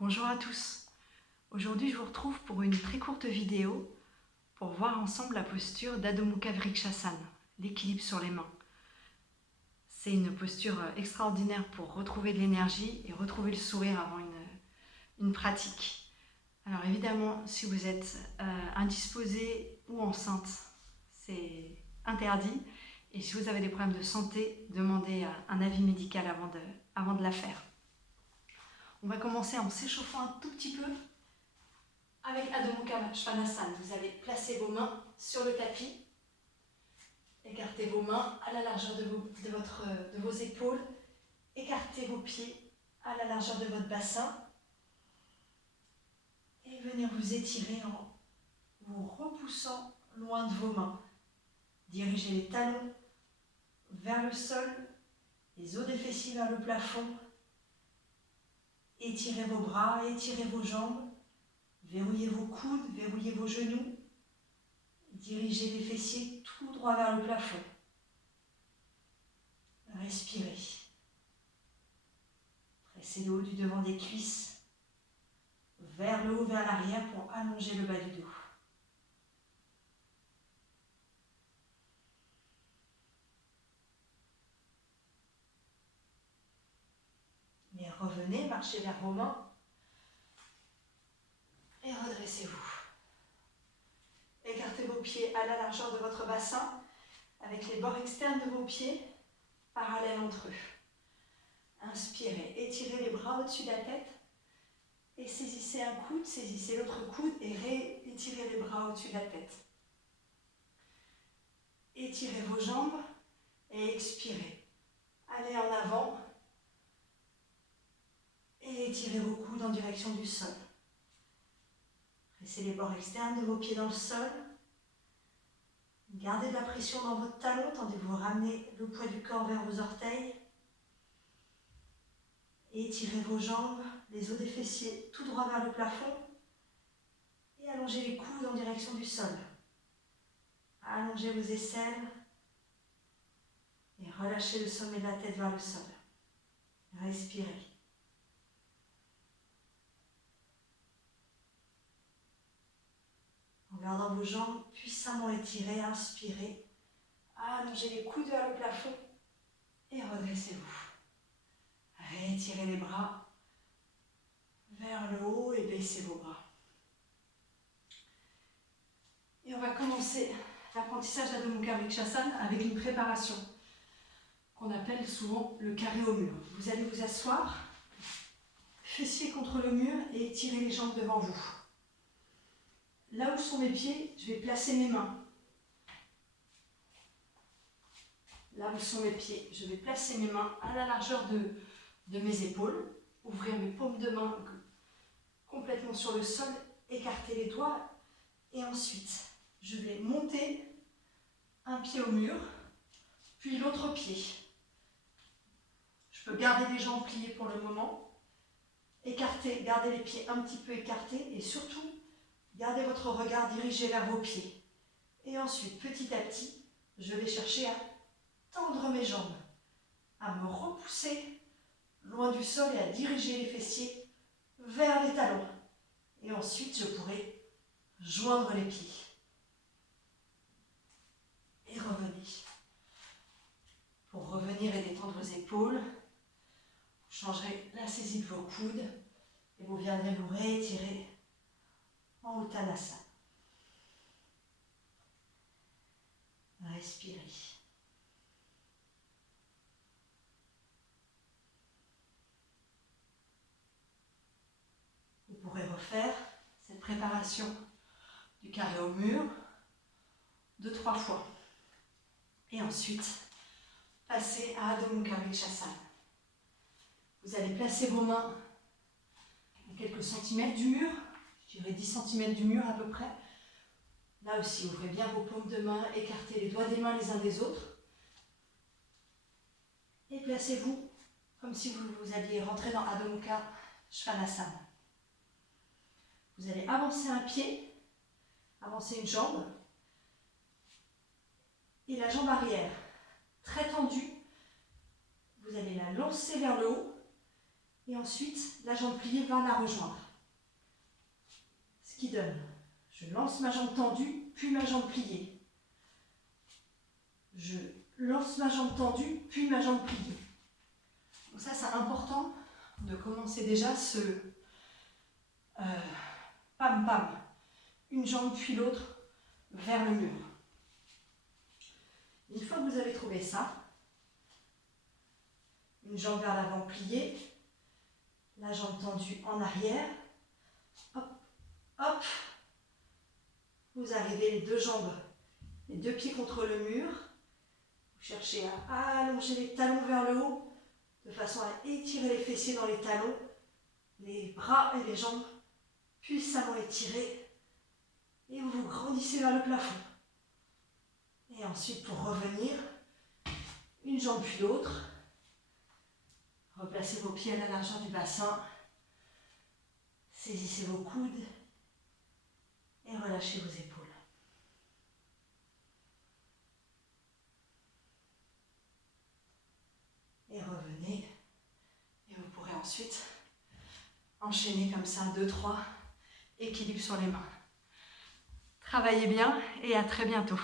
Bonjour à tous. Aujourd'hui, je vous retrouve pour une très courte vidéo pour voir ensemble la posture d'Adho Mukha Vrikshasana, l'équilibre sur les mains. C'est une posture extraordinaire pour retrouver de l'énergie et retrouver le sourire avant une pratique. Alors évidemment, si vous êtes indisposé ou enceinte, c'est interdit. Et si vous avez des problèmes de santé, demandez un avis médical avant de la faire. On va commencer en s'échauffant un tout petit peu avec Adho Mukha Svanasana. Vous allez placer vos mains sur le tapis, écartez vos mains à la largeur de vos épaules, écartez vos pieds à la largeur de votre bassin et venez vous étirer en vous repoussant loin de vos mains. Dirigez les talons vers le sol, les os des fessiers vers le plafond. Étirez vos bras, étirez vos jambes, verrouillez vos coudes, verrouillez vos genoux. Dirigez les fessiers tout droit vers le plafond. Respirez. Pressez le haut du devant des cuisses vers le haut, vers l'arrière pour allonger le bas du dos. Et revenez, marchez vers vos mains et redressez-vous. Écartez vos pieds à la largeur de votre bassin avec les bords externes de vos pieds parallèles entre eux. Inspirez, étirez les bras au-dessus de la tête et saisissez un coude, saisissez l'autre coude et réétirez les bras au-dessus de la tête. Étirez vos jambes et expirez. Allez en avant et étirez vos coudes en direction du sol. Pressez les bords externes de vos pieds dans le sol. Gardez de la pression dans votre talon, tendez-vous à ramener le poids du corps vers vos orteils. Et étirez vos jambes, les os des fessiers tout droit vers le plafond. Et allongez les coudes en direction du sol. Allongez vos aisselles. Et relâchez le sommet de la tête vers le sol. Respirez. En gardant vos jambes puissamment étirées, inspirez. Allongez les coudes vers le plafond et redressez-vous. Rétirez les bras vers le haut et baissez vos bras. Et on va commencer l'apprentissage d'Adho Mukha Vrikshasana avec une préparation qu'on appelle souvent le carré au mur. Vous allez vous asseoir, fessiers contre le mur et étirez les jambes devant vous. Là où sont mes pieds, je vais placer mes mains. Là où sont mes pieds, je vais placer mes mains à la largeur de mes épaules, ouvrir mes paumes de main complètement sur le sol, écarter les doigts et ensuite je vais monter un pied au mur, puis l'autre pied. Je peux garder les jambes pliées pour le moment, écarter, garder les pieds un petit peu écartés et surtout gardez votre regard dirigé vers vos pieds. Et ensuite, petit à petit, je vais chercher à tendre mes jambes, à me repousser loin du sol et à diriger les fessiers vers les talons. Et ensuite, je pourrai joindre les pieds. Et revenez. Pour revenir et détendre vos épaules, vous changerez la saisie de vos coudes et vous viendrez vous réétirer en Uttanasana. Respirez. Vous pourrez refaire cette préparation du carré au mur 2-3 fois. Et ensuite, passer à Adho Mukha Vrikshasana. Vous allez placer vos mains à quelques centimètres du mur, je dirais 10 cm du mur à peu près. Là aussi, ouvrez bien vos paumes de main, écartez les doigts des mains les uns des autres. Et placez-vous comme si vous alliez rentrer dans Adho Mukha Svanasana. Vous allez avancer un pied, avancer une jambe, et la jambe arrière, très tendue, vous allez la lancer vers le haut, Et ensuite, la jambe pliée va la rejoindre. Ce qui donne, je lance ma jambe tendue, puis ma jambe pliée. Je lance ma jambe tendue, puis ma jambe pliée. Donc ça, c'est important de commencer déjà ce pam-pam. Une jambe puis l'autre vers le mur. Une fois que vous avez trouvé ça, une jambe vers l'avant pliée, la jambe tendue en arrière, hop, hop, vous arrivez les deux jambes, les deux pieds contre le mur, vous cherchez à allonger les talons vers le haut, de façon à étirer les fessiers dans les talons, les bras et les jambes puissamment étirés, et vous grandissez vers le plafond. Et ensuite, pour revenir, une jambe puis l'autre, replacez vos pieds à la largeur du bassin, saisissez vos coudes et relâchez vos épaules. Et revenez, et vous pourrez ensuite enchaîner comme ça, 2, 3, équilibre sur les mains. Travaillez bien et à très bientôt.